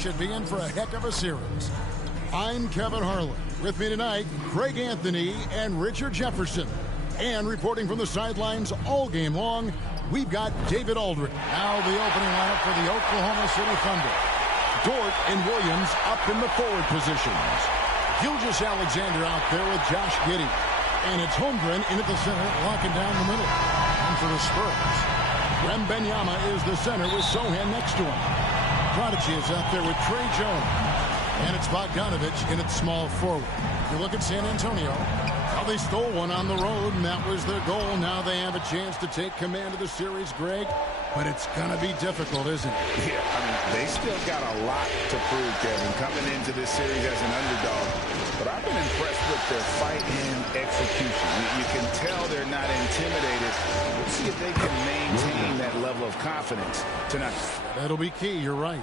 should be in for a heck of a series. I'm Kevin Harlan. With me tonight, Craig Anthony and Richard Jefferson. And reporting from the sidelines all game long, we've got David Aldridge. Now the opening lineup for the Oklahoma City Thunder. Dort and Williams up in the forward positions. YUGIOH Alexander out there with Josh Giddey. And it's Holmgren in at the center, locking down the middle. And for the Spurs, Wembanyama is the center with Sohan next to him. Prodigy is out there with Trey Jones. And it's Bogdanovich in at small forward. If you look at San Antonio, well, they stole one on the road, and that was their goal. Now they have a chance to take command of the series, Greg. But it's going to be difficult, isn't it? Yeah, I mean, they still got a lot to prove, Kevin, coming into this series as an underdog. But I've been impressed with their fight and execution. You can tell they're not intimidated. Let's see if they can maintain that level of confidence tonight. That'll be key, you're right.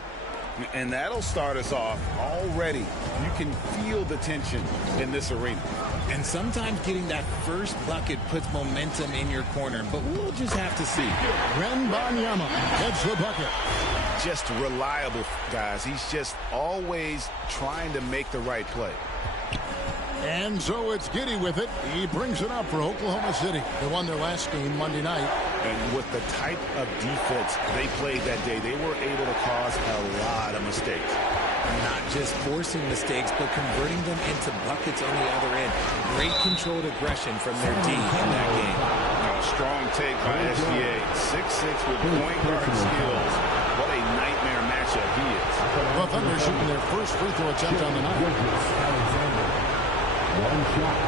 And that'll start us off already. You can feel the tension in this arena. And sometimes getting that first bucket puts momentum in your corner, but we'll just have to see. Wembanyama gets the bucket. Just reliable, guys. He's just always trying to make the right play. And so it's Giddey with it. He brings it up for Oklahoma City. They won their last game Monday night. And with the type of defense they played that day, they were able to cause a lot of mistakes. Not just forcing mistakes, but converting them into buckets on the other end. Great controlled aggression from their D in that game. A strong take by SGA. 6'6" with point guard skills. What a nightmare matchup he is. Well, Thunder shooting their first free throw attempt on the night. One shot.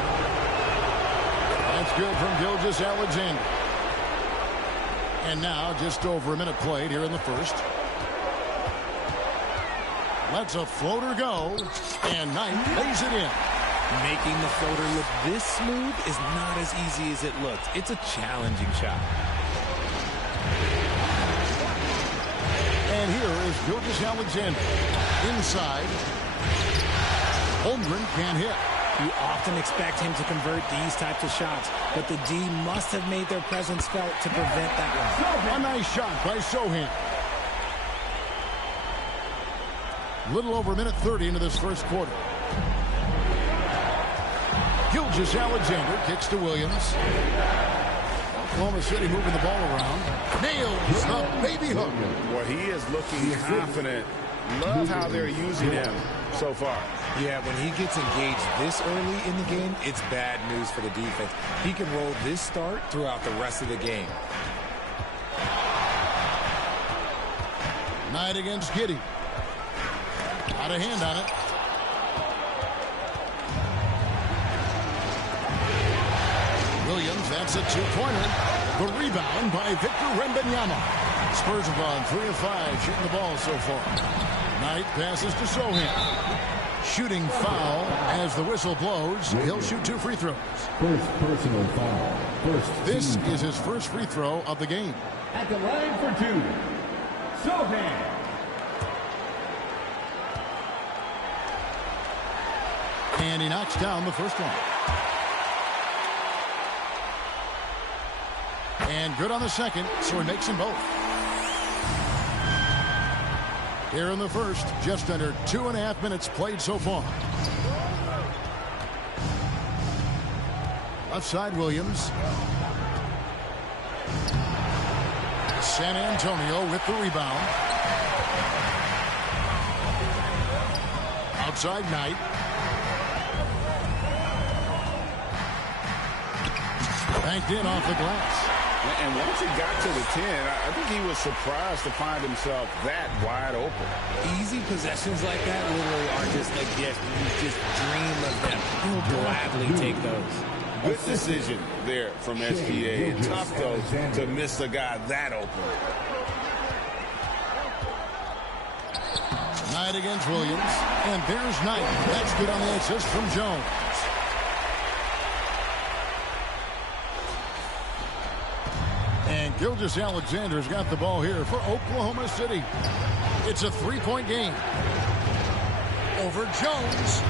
That's good from YUGIOH Alexander. And now just over a minute played here in the first. Lets a floater go, and Knight lays it in. Making the floater look this smooth is not as easy as it looks. It's a challenging shot. And here is YUGIOH Alexander. Inside. Holmgren can't hit. You often expect him to convert these types of shots, but the D must have made their presence felt to prevent that one. A nice shot by Sohan. Little over a minute 30 into this first quarter. YUGIOH Alexander kicks to Williams. Oklahoma City moving the ball around. Nails the baby hook. Well, he is looking confident. Love how they're using him so far. Yeah, when he gets engaged this early in the game, it's bad news for the defense. He can roll this start throughout the rest of the game. Knight against Giddey. Out of hand on it. Williams, that's a two-pointer. The rebound by Victor Wembanyama. Spurs have gone 3 of 5 shooting the ball so far. Knight passes to Sohan. Shooting foul as the whistle blows. He'll shoot 2 free throws. First personal foul. This is his first free throw of the game. At the line for 2, Sohan. And he knocks down the first one. And good on the second, so he makes them both. Here in the first, just under 2.5 minutes played so far. Left side, Williams. San Antonio with the rebound. Outside, Knight. Banked in off the glass. And once he got to the 10, I think he was surprised to find himself that wide open. Easy possessions like that literally are just a gift. You just dream of them. He'll gladly take those. Good decision there from SGA. Tough, though, to miss a guy that open. Knight against Williams. And there's Knight. That's good on the assist from Jones. And YUGIOH Alexander's got the ball here for Oklahoma City. It's a 3-point game. Over Jones.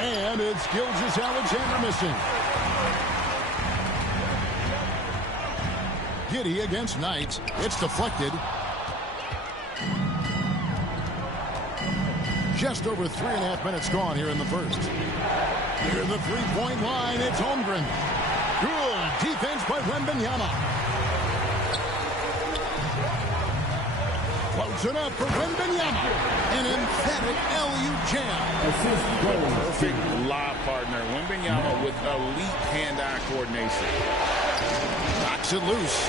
And it's YUGIOH Alexander missing. Giddey against Knight. It's deflected. Just over 3.5 minutes gone here in the first. Near the three-point line, it's Holmgren. Good defense by Wembanyama. Floats it up for Wembanyama. An emphatic LU jam. Perfect lob partner. Wembanyama with elite hand-eye coordination. Knocks it loose.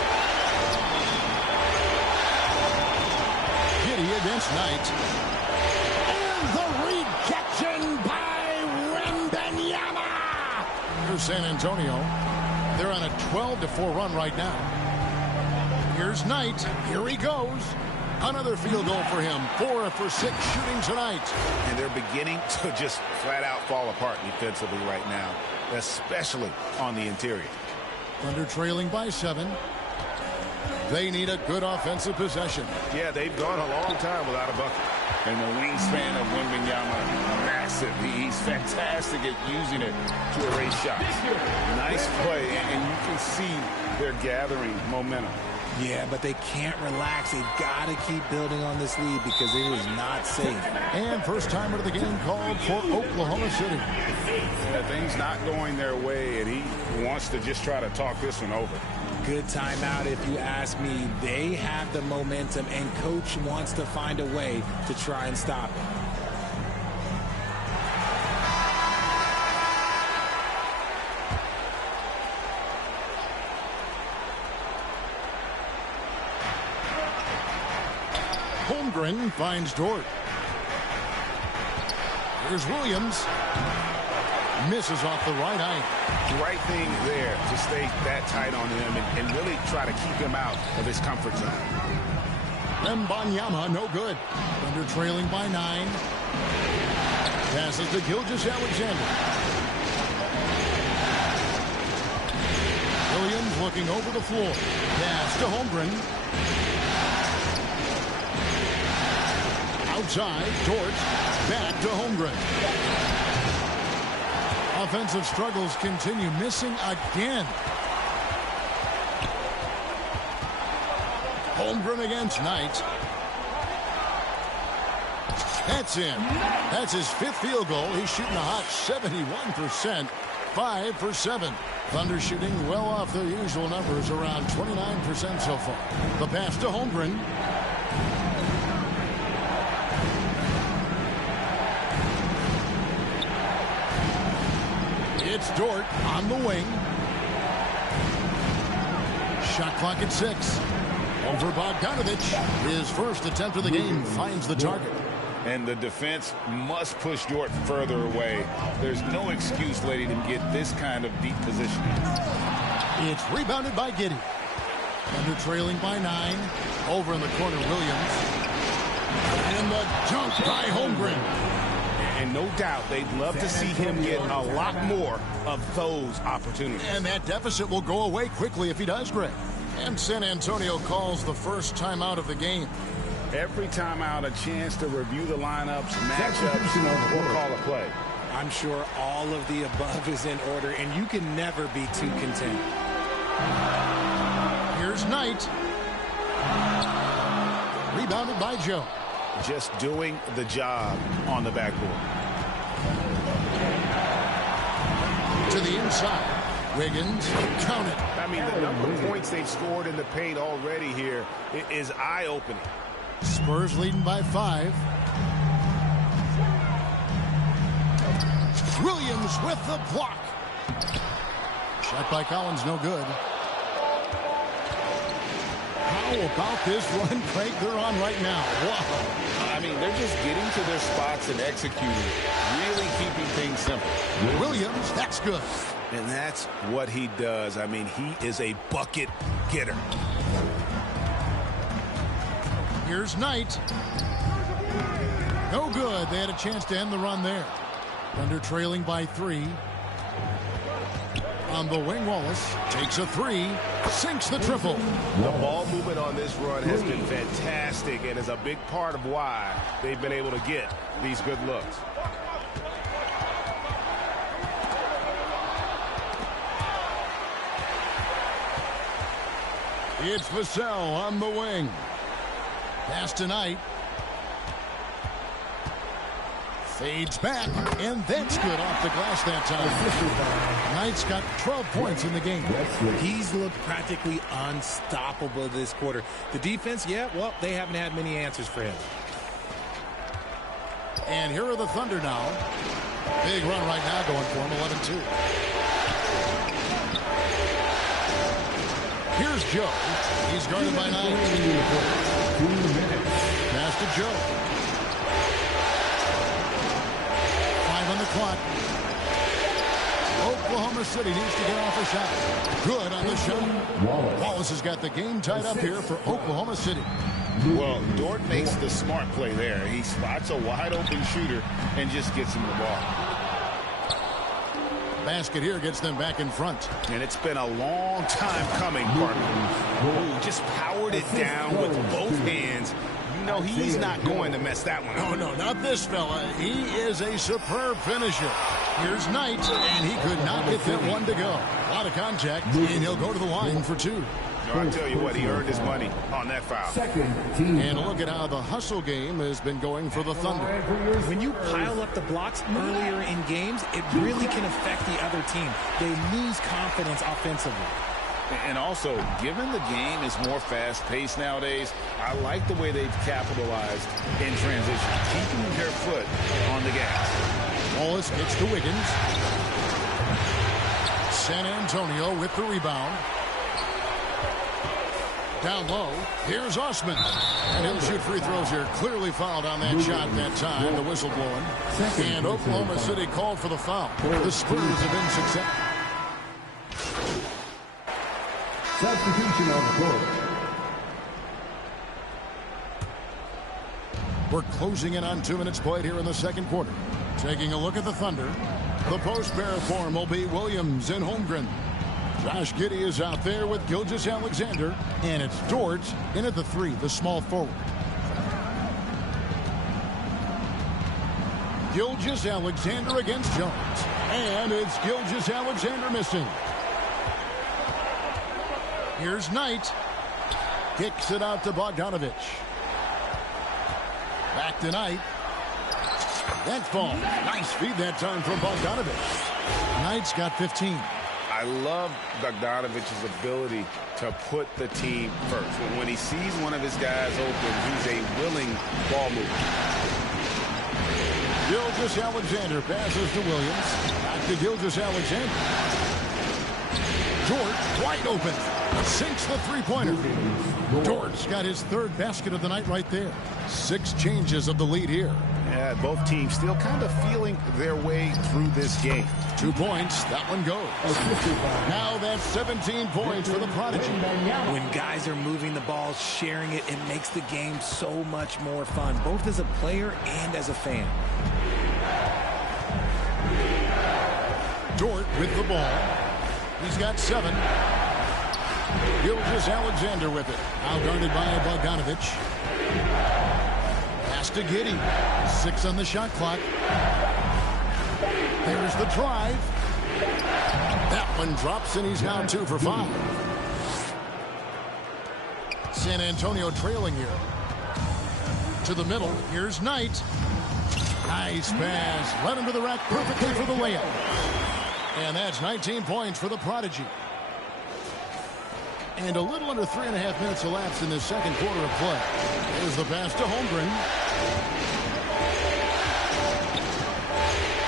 Giddy against Knight. And the rejection by Wembanyama. Here's San Antonio. They're on a 12-4 run right now. Here's Knight. Here he goes. Another field goal for him. 4 for 6 shooting tonight. And they're beginning to just flat out fall apart defensively right now, especially on the interior. Thunder trailing by 7. They need a good offensive possession. Yeah, they've gone a long time without a bucket. And the wingspan of Wembanyama, massive. He's fantastic at using it to erase shots. Nice play, and you can see they're gathering momentum. Yeah, but they can't relax. They've got to keep building on this lead because it is not safe. And first timer of the game called for Oklahoma City. Yeah, things not going their way, and he wants to just try to talk this one over. Good timeout if you ask me. They have the momentum, and coach wants to find a way to try and stop it. Holmgren finds Dort. Here's Williams. Misses off the right eye. The right thing there to stay that tight on him and really try to keep him out of his comfort zone. Wembanyama, no good. Thunder trailing by 9. Passes to Gilgeous-Alexander. Williams looking over the floor. Pass to Holmgren. Outside, Dort. Back to Holmgren. Offensive struggles continue, missing again. Holmgren against Knight. That's in. That's his 5th field goal. He's shooting a hot 71%. 5 for 7. Thunder shooting well off their usual numbers, around 29% so far. The pass to Holmgren. It's Dort on the wing. Shot clock at 6. Over Bogdanovich. His first attempt of the game finds the target. And the defense must push Dort further away. There's no excuse letting him get this kind of deep position. It's rebounded by Giddy. Thunder trailing by 9. Over in the corner, Williams. And the dunk by Holmgren. And no doubt they'd love to see him get a lot more of those opportunities. And that deficit will go away quickly if he does, Greg. And San Antonio calls the first timeout of the game. Every timeout, a chance to review the lineups, matchups, or call a play. I'm sure all of the above is in order, and you can never be too content. Here's Knight. Rebounded by Joe. Just doing the job on the backboard. To the inside. Wiggins, count it. I mean, the number of points they've scored in the paint already here is eye-opening. Spurs leading by 5. Williams with the block. Shot by Collins, no good. How about this run, Craig, they're on right now? Wow. I mean, they're just getting to their spots and executing, really keeping things simple. Williams, that's good. And that's what he does. I mean, he is a bucket getter. Here's Knight. No good. They had a chance to end the run there. Thunder trailing by 3. On the wing, Wallace takes a 3, sinks the triple. The ball movement on this run has been fantastic and is a big part of why they've been able to get these good looks. It's Vassell on the wing. Pass to Knight. Fades back, and that's good off the glass that time. Knight's got 12 points in the game. He's looked practically unstoppable this quarter. The defense, yeah, well, they haven't had many answers for him. And here are the Thunder now. Big run right now going for him, 11-2. Here's Joe. He's guarded by 9. 2 minutes. Pass to Joe. 5 on the clock. Oklahoma City needs to get off a shot. Good on the shot. Wallace has got the game tied up here for Oklahoma City. Well, Dort makes the smart play there. He spots a wide-open shooter and just gets him the ball. Basket here gets them back in front. And it's been a long time coming, partner. Ooh, just powered it down with both hands. You know he's not going to mess that one up. Oh, no, not this fella. He is a superb finisher. Here's Knight, and he could not get that one to go. A lot of contact, and he'll go to the line for 2. No, I tell you what, he earned his money on that foul. And look at how the hustle game has been going for the Thunder. When you pile up the blocks earlier in games, it really can affect the other team. They lose confidence offensively. And also, given the game is more fast-paced nowadays, I like the way they've capitalized in transition, keeping their foot on the gas. Wallace gets to Wiggins. San Antonio with the rebound. Down low, here's Osman. And he'll shoot free throws here. Clearly fouled on that shot that time, the whistle blowing. And Oklahoma City called for the foul. The Spurs have been successful. Substitution on the court. We're closing in on 2 minutes played here in the second quarter. Taking a look at the Thunder. The post pair form will be Williams and Holmgren. Josh Giddey is out there with Gilgeous-Alexander, and it's Dort in at the 3, the small forward. Gilgeous-Alexander against Jones, and it's Gilgeous-Alexander missing. Here's Knight. Kicks it out to Bogdanovich. Back to Knight. That's ball. Nice feed that time from Bogdanovich. Knight's got 15. I love Bogdanovich's ability to put the team first. When he sees one of his guys open, he's a willing ball mover. Gilgeous-Alexander passes to Williams. Back to Gilgeous-Alexander. Dort wide open. Sinks the three-pointer. Dort's got his 3rd basket of the night right there. 6 changes of the lead here. Yeah, both teams still kind of feeling their way through this game. 2 points. That one goes. Now that's 17 points for the Prodigy. When guys are moving the ball, sharing it, it makes the game so much more fun, both as a player and as a fan. Dort with the ball. He's got 7. Gilgeous-Alexander with it. Outguarded by Bogdanovich. Pass to Giddey. 6 on the shot clock. There's the drive. That one drops, and he's now 2 for 5. San Antonio trailing here. To the middle. Here's Knight. Nice pass. Led him to the rack perfectly for the layup. And that's 19 points for the Prodigy. And a little under 3.5 minutes elapsed in this second quarter of play. There's the pass to Holmgren.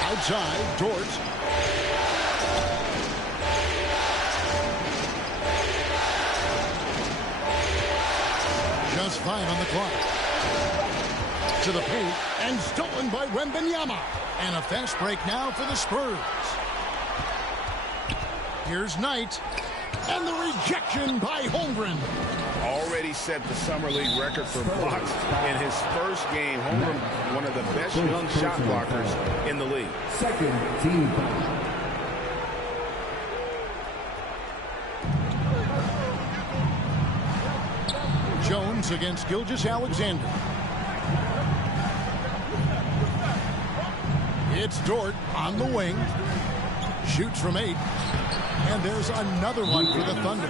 Outside, Dort. Just 5 on the clock. To the paint, and stolen by Wembanyama. And a fast break now for the Spurs. Here's Knight. And the rejection by Holmgren. Already set the Summer League record for blocks in his first game. Holmgren, one of the best young shot blockers in the league. 2nd team foul. Jones against Gilgeous-Alexander. It's Dort on the wing. Shoots from 8. And there's another one for the Thunder.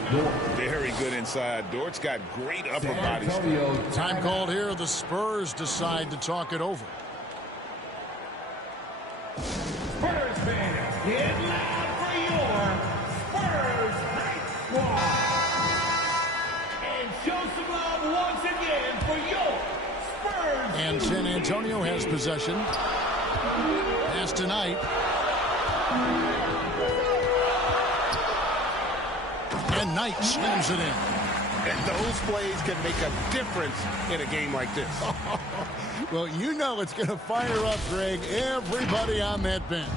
Very good inside. Dort's got great upper body strength. Time called here. The Spurs decide to talk it over. Spurs fans, get loud for your Spurs Night Squad. And show some love once again for your Spurs. And San Antonio has possession. Pass tonight. And Knight slams it in. And those plays can make a difference in a game like this. Well, you know it's going to fire up, Greg, everybody on that bench.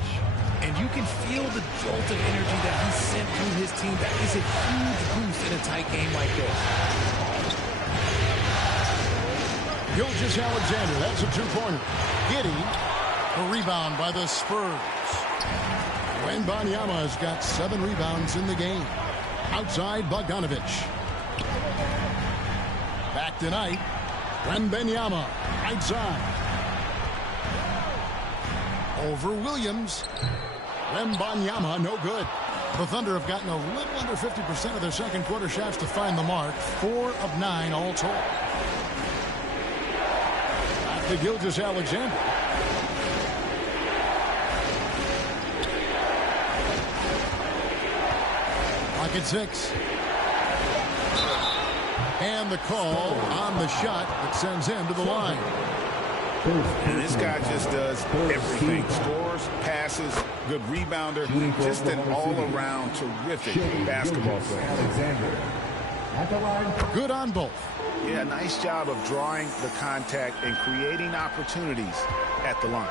And you can feel the jolt of energy that he sent through his team. That is a huge boost in a tight game like this. YUGIOH Alexander, that's a two-pointer. Giddy, a rebound by the Spurs. Wembanyama has got 7 rebounds in the game. Outside, Bogdanovich. Back tonight, Wembanyama, outside. Over Williams. Wembanyama, no good. The Thunder have gotten a little under 50% of their second quarter shots to find the mark. 4 of 9 all told. Back to YUGIOH Alexander. Pocket 6. And the call on the shot that sends him to the line. And this guy just does everything. Scores, passes, good rebounder, just an all-around terrific basketball player. Good on both. Yeah, nice job of drawing the contact and creating opportunities at the line.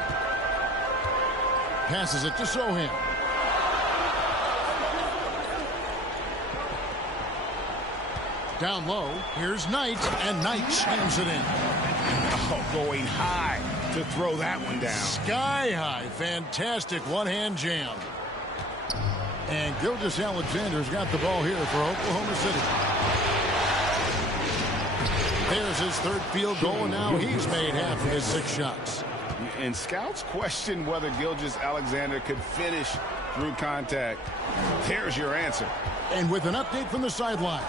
Passes it to Sohan. Down low, here's Knight, and Knight slams it in. Oh, going high to throw that one down. Sky high, fantastic one-hand jam. And YUGIOH Alexander's got the ball here for Oklahoma City. There's his third field goal, and now he's made half of his 6 shots. And scouts question whether YUGIOH Alexander could finish through contact. There's your answer. And with an update from the sidelines,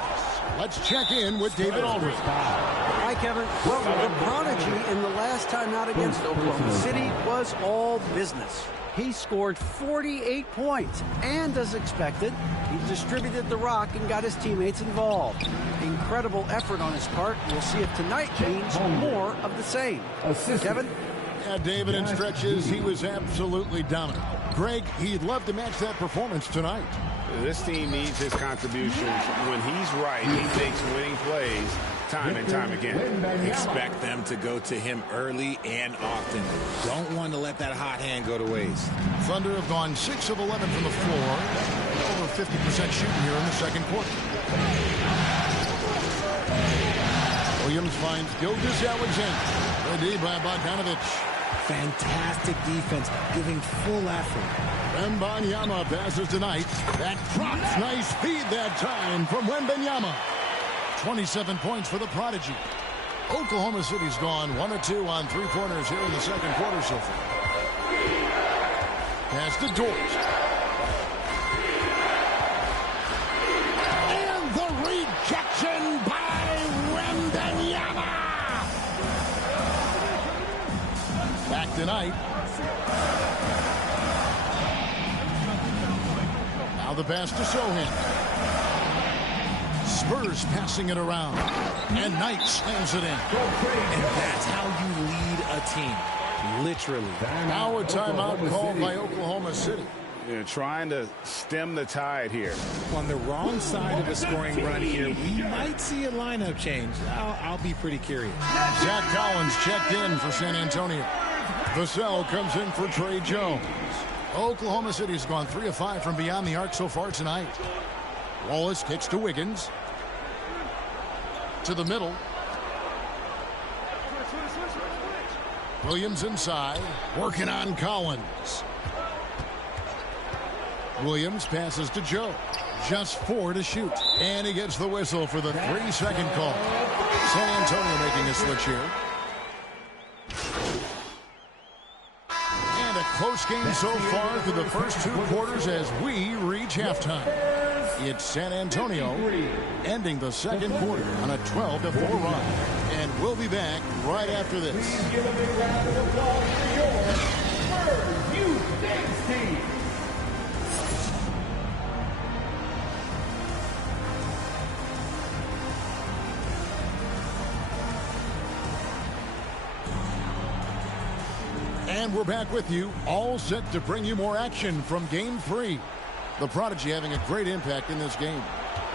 let's check in with David Aldridge. Hi, Kevin. Well, the prodigy in the last time out against Oklahoma City was all business. He scored 48 points, and as expected, he distributed the rock and got his teammates involved. Incredible effort on his part. We'll see if tonight means more of the same. Kevin? Yeah, David, in stretches, he was absolutely dominant. Greg, he'd love to match that performance tonight. This team needs his contributions. When he's right, he makes winning plays time and time again. Expect them to go to him early and often. Don't want to let that hot hand go to waste. Thunder have gone 6 of 11 from the floor. Over 50% shooting here in the second quarter. Williams finds YUGIOH Alexander. Ready by Bogdanovich. Fantastic defense, giving full effort. Wembanyama passes tonight. That drops. Nice speed that time from Wembanyama. 27 points for the prodigy. Oklahoma City's gone 1 of 2 on 3-pointers here in the second quarter so far. Pass to Dort. And the rejection by Wembanyama. Back tonight. Now the pass to Sohan. Spurs passing it around. And Knight slams it in. And that's how you lead a team. Literally. Now a timeout called by Oklahoma City. They're trying to stem the tide here. On the wrong side of a scoring run here, we might see a lineup change. I'll be pretty curious. Zach Collins checked in for San Antonio. Vassell comes in for Trey Jones. Oklahoma City's gone 3 of 5 from beyond the arc so far tonight. Wallace kicks to Wiggins. To the middle. Williams inside. Working on Collins. Williams passes to Joe. Just 4 to shoot. And he gets the whistle for the 3-second call. San Antonio making a switch here. And a close game so far through the first 2 quarters as we reach halftime. It's San Antonio ending the second quarter on a 12-4 run. And we'll be back right after this. Give a big round of applause for your Spurs. And we're back with you, all set to bring you more action from Game 3. The Prodigy having a great impact in this game.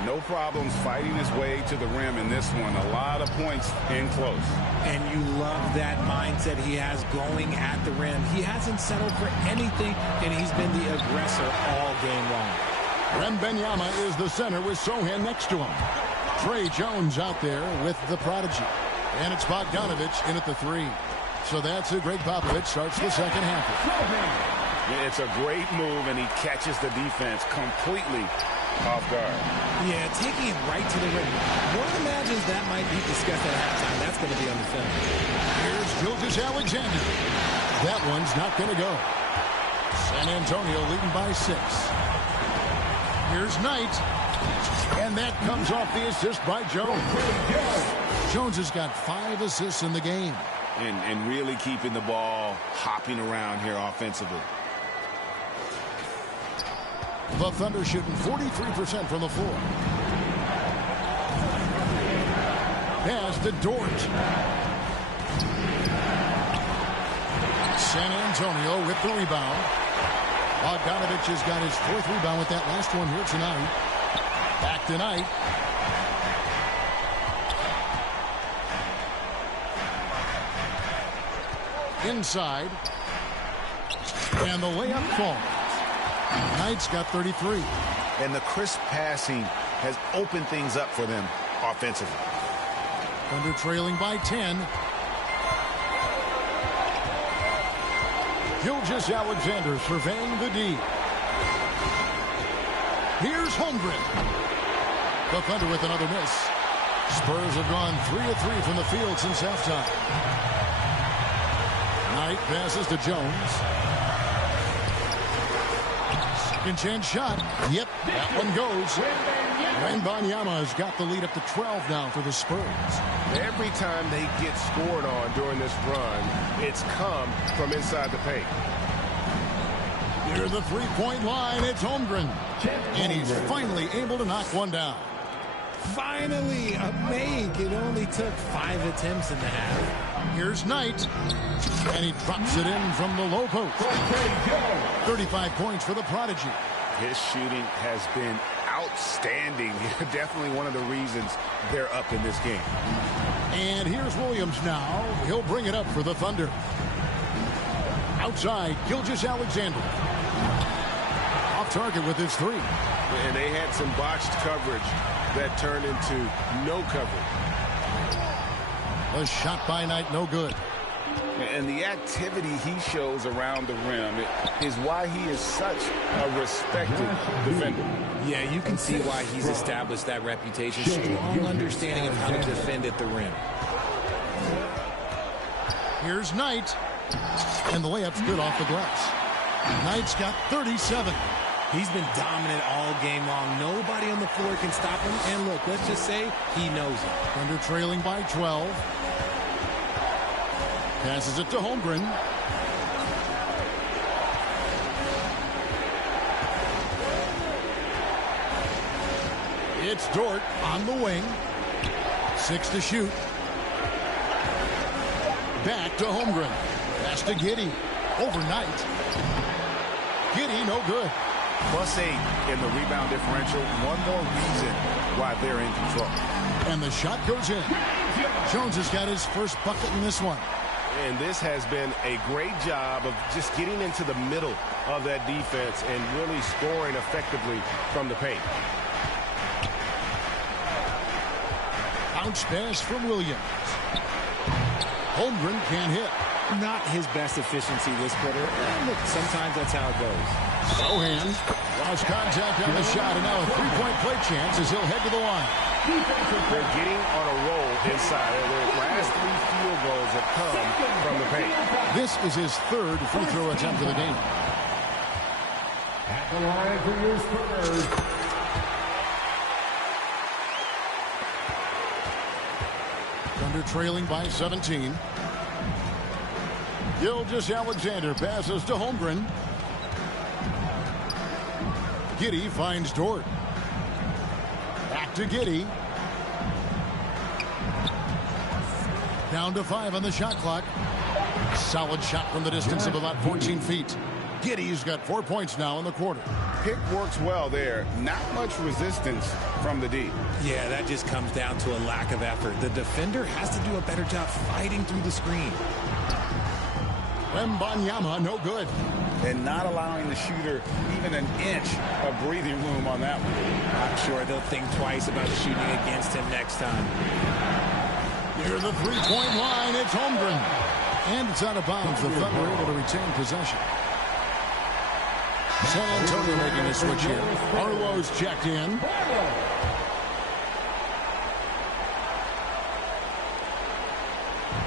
No problems fighting his way to the rim in this one. A lot of points in close. And you love that mindset he has going at the rim. He hasn't settled for anything, and he's been the aggressor all game long. Wembanyama is the center with Sohan next to him. Trey Jones out there with the Prodigy. And it's Bogdanovich in at the 3. So that's who Greg Popovich starts the second half with. It's a great move, and he catches the defense completely off guard. Yeah, taking it right to the rim. One imagines that might be discussed at halftime. That's going to be on the film. Here's Gilgeous-Alexander. That one's not going to go. San Antonio leading by 6. Here's Knight. And that comes off the assist by Jones. Jones has got 5 assists in the game. And really keeping the ball hopping around here offensively. The Thunder shooting 43% from the floor. Pass to Dort. San Antonio with the rebound. Bogdanovich has got his 4th rebound with that last one here tonight. Back tonight. Inside. And the layup falls. Knight's got 33. And the crisp passing has opened things up for them offensively. Thunder trailing by 10. Gilgeous-Alexander surveying the D. Here's Holmgren. The Thunder with another miss. Spurs have gone 3 of 3 from the field since halftime. Knight passes to Jones. Second chance shot. Yep, that one goes. Wembanyama has got the lead up to 12 now for the Spurs. Every time they get scored on during this run, it's come from inside the paint. Near the three-point line, it's Holmgren. And he's finally able to knock one down. Finally, a make. It only took 5 attempts in the half. Here's Knight. And he drops it in from the low post. 35 points for the Prodigy. His shooting has been outstanding. Definitely one of the reasons they're up in this game. And here's Williams now. He'll bring it up for the Thunder. Outside, Gilgeous-Alexander. Off target with his 3. And they had some botched coverage that turned into no coverage. A shot by Knight, no good. And the activity he shows around the rim is why he is such a respected defender. Yeah, you can see why he's established that reputation. Strong understanding of how to defend at the rim. Here's Knight. And the layup's good off the glass. Knight's got 37. He's been dominant all game long. Nobody on the floor can stop him. And look, let's just say he knows it. Thunder trailing by 12. Passes it to Holmgren. It's Dort on the wing. 6 to shoot. Back to Holmgren. Pass to Giddey. Overnight. Giddey, no good. +8 in the rebound differential. One more reason why they're in control. And the shot goes in. Jones has got his first bucket in this one. And this has been a great job of just getting into the middle of that defense and really scoring effectively from the paint. Bounce pass from Williams. Holmgren can't hit. Not his best efficiency this quarter. Look, sometimes that's how it goes. Sohan lost contact on the shot, and now a three-point play chance as he'll head to the line. They're getting on a roll inside. Their last 3 field goals have come from the paint. This is his 3rd free throw attempt of the game. At the line for your Spurs. Thunder trailing by 17. Gilgeous-Alexander passes to Holmgren. Giddey finds Dort. Back to Giddey. Down to 5 on the shot clock. Solid shot from the distance of about 14 feet. Giddey's got 4 points now in the quarter. Pick works well there. Not much resistance from the D. Yeah, that just comes down to a lack of effort. The defender has to do a better job fighting through the screen. Wembanyama, no good. And not allowing the shooter even an inch of breathing room on that one. I'm sure they'll think twice about shooting against him next time. Near the three-point line, it's Holmgren. And it's out of bounds. The Thunder are able to retain possession. San Antonio making a switch here. Arlo's checked in.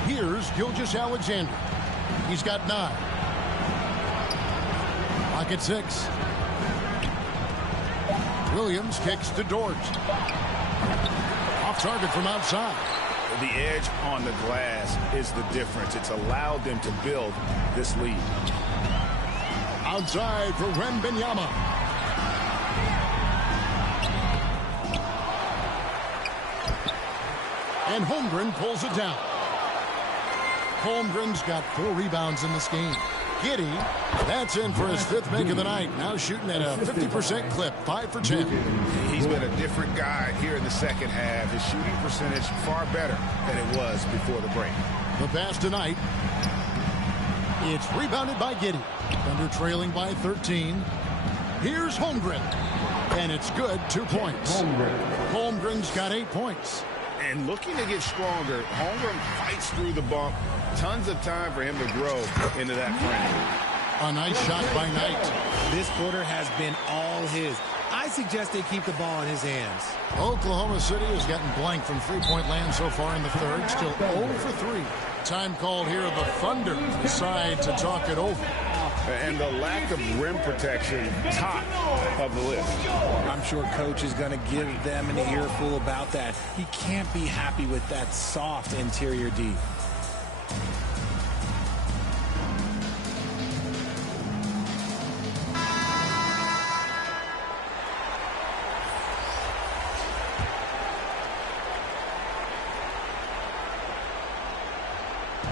Here's YUGIOH Alexander. He's got 9. Clock at 6. Williams kicks to Dort. Off target from outside. The edge on the glass is the difference. It's allowed them to build this lead. Outside for Wembanyama. And Holmgren pulls it down. Holmgren's got 4 rebounds in this game. Giddey, that's in for his 5th make of the night. Now shooting at a 50% clip, 5 for 10. He's been a different guy here in the second half. His shooting percentage far better than it was before the break. The pass tonight. It's rebounded by Giddey. Thunder trailing by 13. Here's Holmgren. And it's good, 2 points. Holmgren's got 8 points. And looking to get stronger, Holmgren fights through the bump. Tons of time for him to grow into that frame. A nice shot by Knight. This quarter has been all his. I suggest they keep the ball in his hands. Oklahoma City has gotten blank from three-point land so far in the third. Still 0 for 3. Time called here. The Thunder decide to talk it over. And the lack of rim protection, top of the list. I'm sure coach is going to give them an earful about that. He can't be happy with that soft interior D.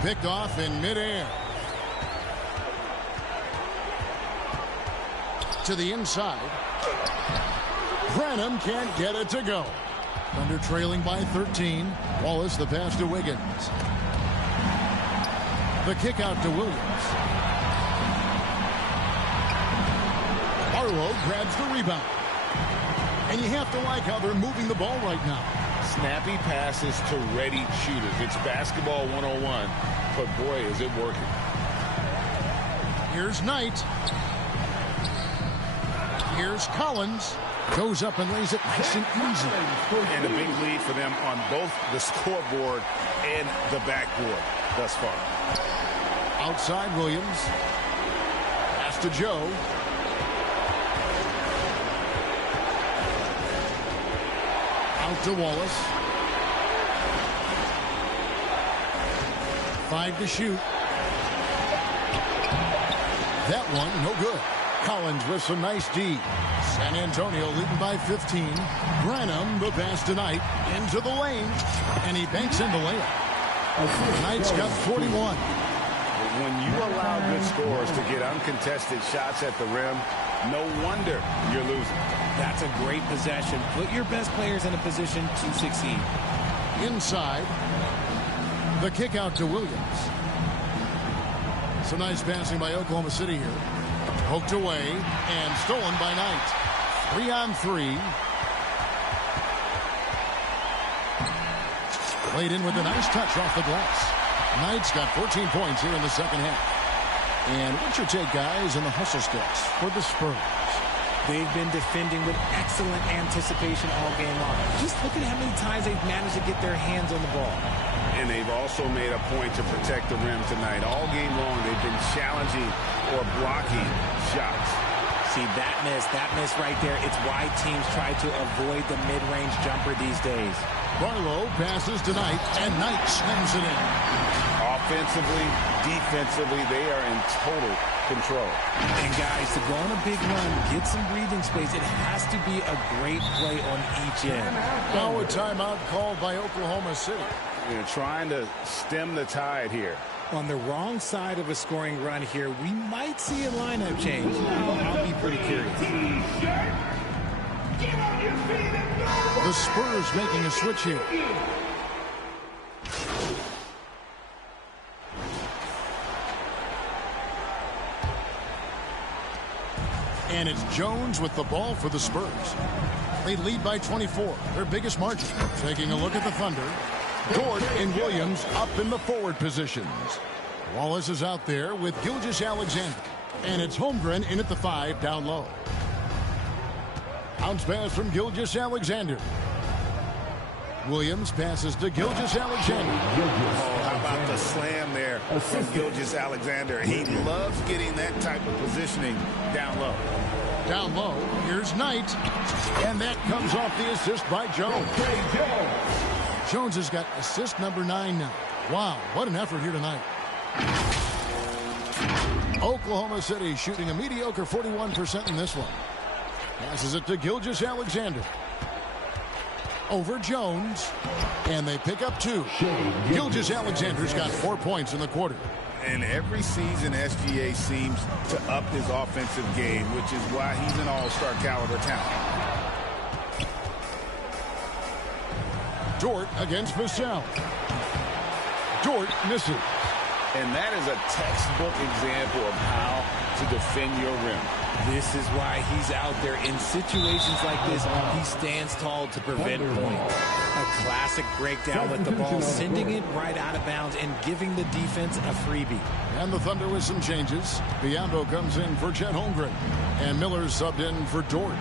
Picked off in midair. To the inside. Branham can't get it to go. Thunder trailing by 13. Wallace the pass to Wiggins. The kick out to Williams. Arlo grabs the rebound. And you have to like how they're moving the ball right now. Snappy passes to ready shooters. It's basketball 101, but boy, is it working. Here's Knight. Here's Collins. Goes up and lays it nice and easy. And a big lead for them on both the scoreboard and the backboard thus far. Outside Williams. Pass to Joe. Out to Wallace. 5 to shoot. That one, no good. Collins with some nice D. San Antonio leading by 15. Branham, the pass tonight, into the lane. And he banks in the layup. Knight's got 41. When you allow good scorers to get uncontested shots at the rim, no wonder you're losing. That's a great possession. Put your best players in a position to succeed. Inside. The kick out to Williams. Some nice passing by Oklahoma City here. Poked away and stolen by Knight. 3-on-3. Played in with a nice touch off the glass. Knight's got 14 points here in the second half. And what's your take, guys, in the hustle sticks for the Spurs? They've been defending with excellent anticipation all game long. Just look at how many times they've managed to get their hands on the ball. And they've also made a point to protect the rim tonight. All game long, they've been challenging or blocking shots. See, that miss right there. It's why teams try to avoid the mid-range jumper these days. Barlow passes tonight, and Knight slams it in. Offensively, defensively, they are in total control. And guys, to go on a big run, get some breathing space, it has to be a great play on each end. Now a timeout called by Oklahoma City. Trying to stem the tide here. On the wrong side of a scoring run here, we might see a lineup change. I'll be pretty curious. The Spurs making a switch here. And it's Jones with the ball for the Spurs. They lead by 24, their biggest margin. Taking a look at the Thunder. Dort and Williams up in the forward positions. Wallace is out there with YUGIOH. And it's Holmgren in at the 5 down low. Bounce pass from YUGIOH. Williams passes to YUGIOH. Oh, how about the slam there from YUGIOH? He loves getting that type of positioning down low. Down low, here's Knight. And that comes off the assist by Jones. Jones has got assist number 9 now. Wow, what an effort here tonight. Oklahoma City shooting a mediocre 41% in this one. Passes it to YUGIOH. Over Jones. And they pick up 2. YUGIOH's got 4 points in the quarter. And every season, SGA seems to up his offensive game, which is why he's an all-star caliber talent. Dort against Vassell. Dort misses. And that is a textbook example of how to defend your rim. This is why he's out there in situations like this. He stands tall to prevent points. A classic breakdown with the ball, sending it right out of bounds and giving the defense a freebie. And the Thunder with some changes. Biyombo comes in for Chet Holmgren. And Miller's subbed in for Dort.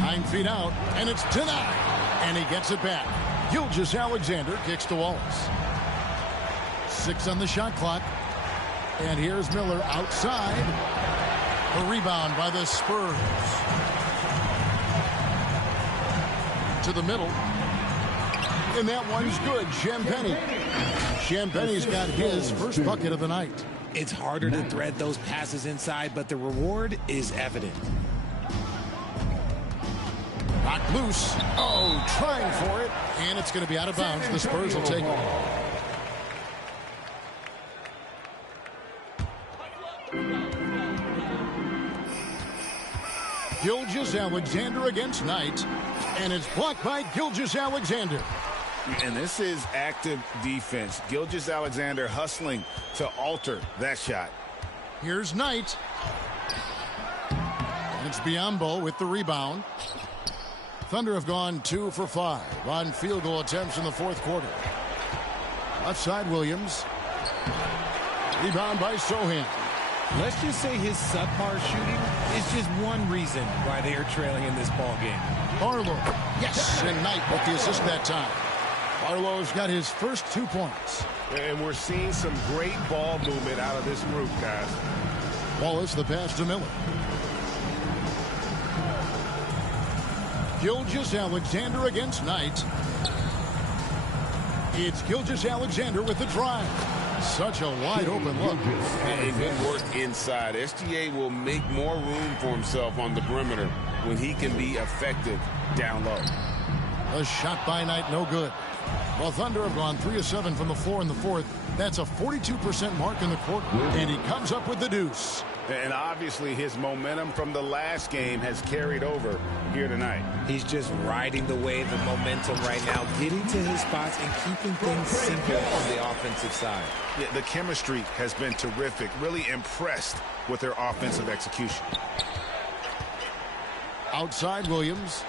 9 feet out, and it's denied. And he gets it back. YUGIOH kicks to Wallace. 6 on the shot clock. And here's Miller outside. The rebound by the Spurs. To the middle. And that one's good. Champagne's got his first bucket of the night. It's harder to thread those passes inside, but the reward is evident. Knocked loose. Oh, trying for it. And it's going to be out of bounds. The Spurs will take it. YUGIOH against Knight. And it's blocked by YUGIOH. And this is active defense. YUGIOH hustling to alter that shot. Here's Knight. And it's Biyombo with the rebound. Thunder have gone 2 for 5 on field goal attempts in the fourth quarter. Left side, Williams. Rebound by Sohan. Let's just say his subpar shooting is just one reason why they are trailing in this ball game. Barlow. Yes, and Knight with the assist that time. Barlow's got his first 2 points. And we're seeing some great ball movement out of this group, guys. Wallace, the pass to Miller. YUGIOH against Knight. It's YUGIOH with the drive. Such a wide open look. And good work inside. SGA will make more room for himself on the perimeter when he can be effective down low. A shot by Knight, no good. Well, Thunder have gone 3 of 7 from the floor in the fourth. That's a 42% mark in the quarter. And he comes up with the deuce. And obviously his momentum from the last game has carried over here tonight. He's just riding the wave of momentum right now, getting to his spots and keeping things simple on the offensive side. Yeah, the chemistry has been terrific. Really impressed with their offensive execution. Outside Williams.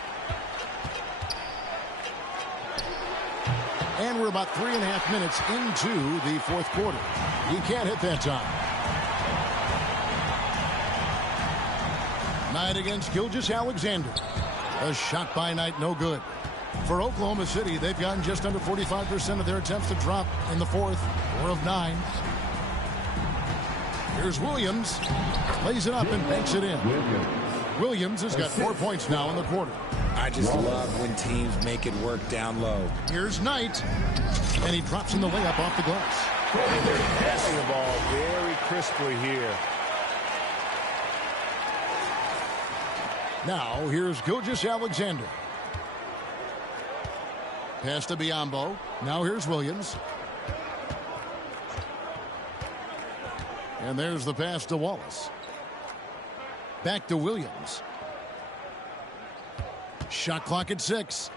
And we're about 3.5 minutes into the fourth quarter. He can't hit that time. Knight against YUGIOH. A shot by Knight, no good. For Oklahoma City, they've gotten just under 45% of their attempts to drop in the fourth. 4 of 9. Here's Williams. Lays it up and banks it in. Williams has got 4 points now in the quarter. I just love when teams make it work down low. Here's Knight. And he drops in the layup off the glass. And they're passing the ball very crisply here. Now, here's YUGIOH. Pass to Biombo. Now here's Williams. And there's the pass to Wallace. Back to Williams. Shot clock at 6.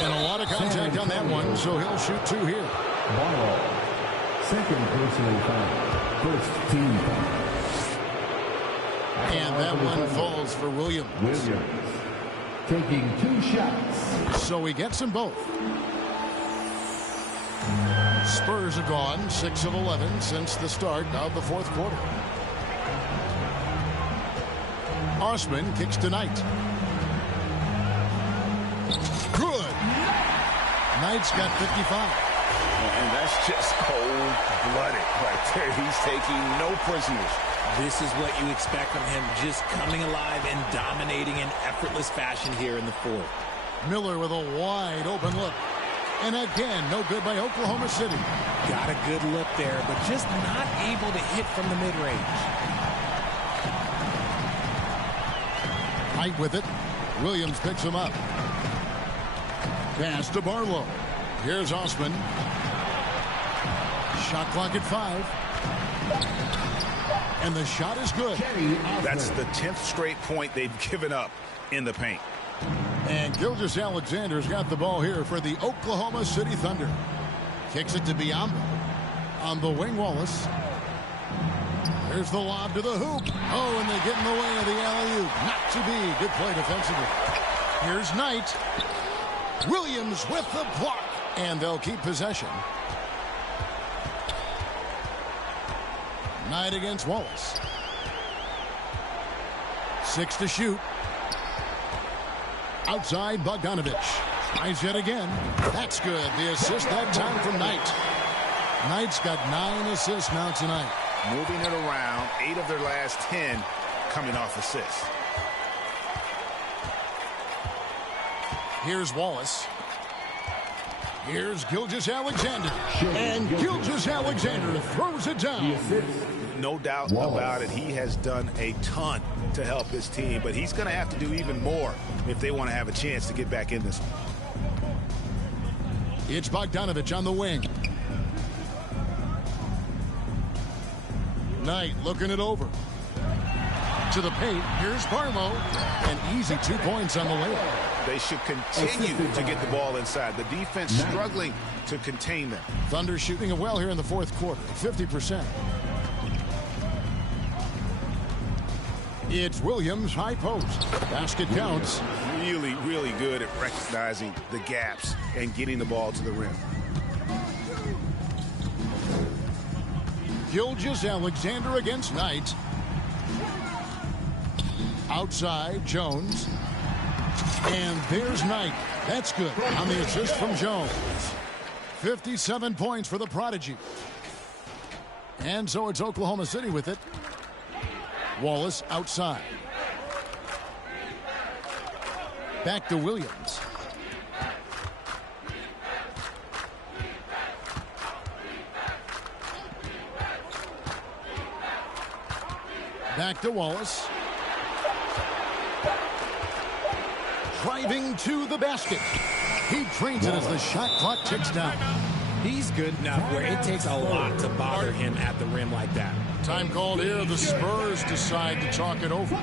And a lot of contact on that one, so he'll shoot 2 here. Ball. Second personal foul. First team foul. And that one falls for Williams. Williams taking 2 shots. So he gets them both. Spurs are gone 6 of 11 since the start of the fourth quarter. Osman kicks tonight. Good. Knight's got 55. And that's just cold-blooded right there. He's taking no prisoners. This is what you expect from him, just coming alive and dominating in effortless fashion here in the fourth. Miller with a wide open look. And again, no good by Oklahoma City. Got a good look there, but just not able to hit from the mid-range. Knight with it. Williams picks him up. Pass to Barlow. Here's Osman. Shot clock at 5. And the shot is good. That's the 10th straight point they've given up in the paint. And Gilgeous-Alexander's got the ball here for the Oklahoma City Thunder. Kicks it to Biombo. On the wing, Wallace. There's the lob to the hoop. Oh, and they get in the way of the alley-oop. Not to be. Good play defensively. Here's Knight. Williams with the block. And they'll keep possession. Knight against Wallace. 6 to shoot. Outside, Bogdanovich. Tries yet again. That's good. The assist that time from Knight. Knight's got 9 assists now tonight. Moving it around, 8 of their last 10 coming off assists. Here's Wallace. Here's Gilgeous-Alexander. And Gilgeous-Alexander throws it down. No doubt about it. He has done a ton to help his team, but he's going to have to do even more if they want to have a chance to get back in this one. It's Bogdanovich on the wing. Knight looking it over. To the paint. Here's Barlow. An easy 2 points on the layup. They should continue to get the ball inside. The defense struggling to contain them. Thunder shooting it well here in the fourth quarter. 50%. It's Williams, high post. Basket counts. Really, really good at recognizing the gaps and getting the ball to the rim. Gilgeous-Alexander against Knight. Outside, Jones. And there's Knight. That's good on the assist from Jones. 57 points for the Prodigy. And so it's Oklahoma City with it. Wallace outside. Back to Williams. Back to Wallace. Driving to the basket. He trains it as the shot clock ticks down. He's good enough where it takes a lot to bother him at the rim like that. Time called here. The Spurs decide to talk it over.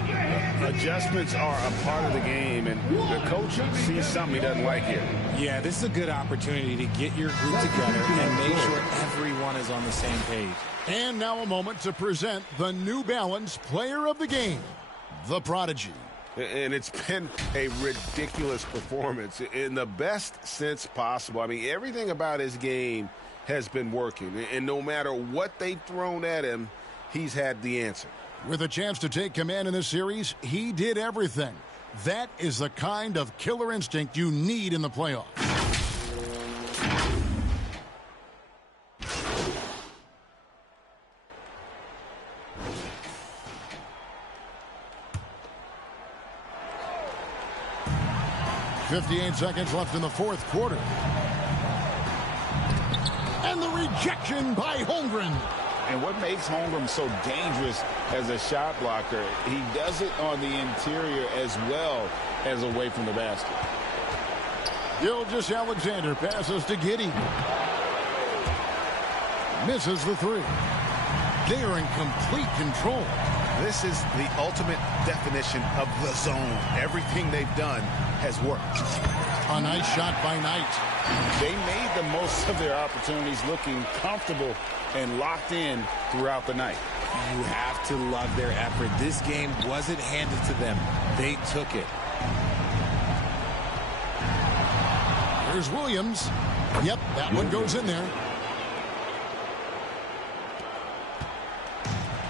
Adjustments are a part of the game, and the coach sees something he doesn't like here. Yeah, this is a good opportunity to get your group together and make sure everyone is on the same page. And now a moment to present the New Balance Player of the Game, the Prodigy. And it's been a ridiculous performance in the best sense possible. I mean, everything about his game has been working. And no matter what they've thrown at him, he's had the answer. With a chance to take command in this series, he did everything. That is the kind of killer instinct you need in the playoffs. .58 seconds left in the fourth quarter. And the rejection by Holmgren. And what makes Holmgren so dangerous as a shot blocker, he does it on the interior as well as away from the basket. Gilgeous-Alexander passes to Giddey. Misses the three. They are in complete control. This is the ultimate definition of the zone. Everything they've done has worked. A nice shot by Knight. They made the most of their opportunities, looking comfortable and locked in throughout the night. You have to love their effort. This game wasn't handed to them. They took it. Here's Williams. Yep, that one goes in there.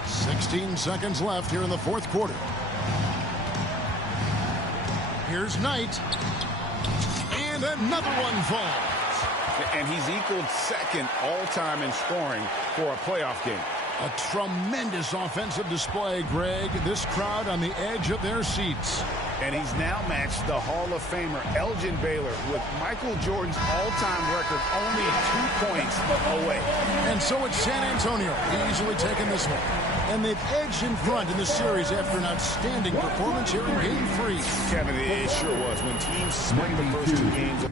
16 seconds left here in the fourth quarter. Here's Knight. And another one falls. And he's equaled second all-time in scoring for a playoff game. A tremendous offensive display, Greg. This crowd on the edge of their seats. And he's now matched the Hall of Famer Elgin Baylor with Michael Jordan's all-time record only 2 points away. And so it's San Antonio easily taking this one. And they've edged in front in the series after an outstanding performance here in Game 3. Kevin, it sure was. When teams split the first 2 games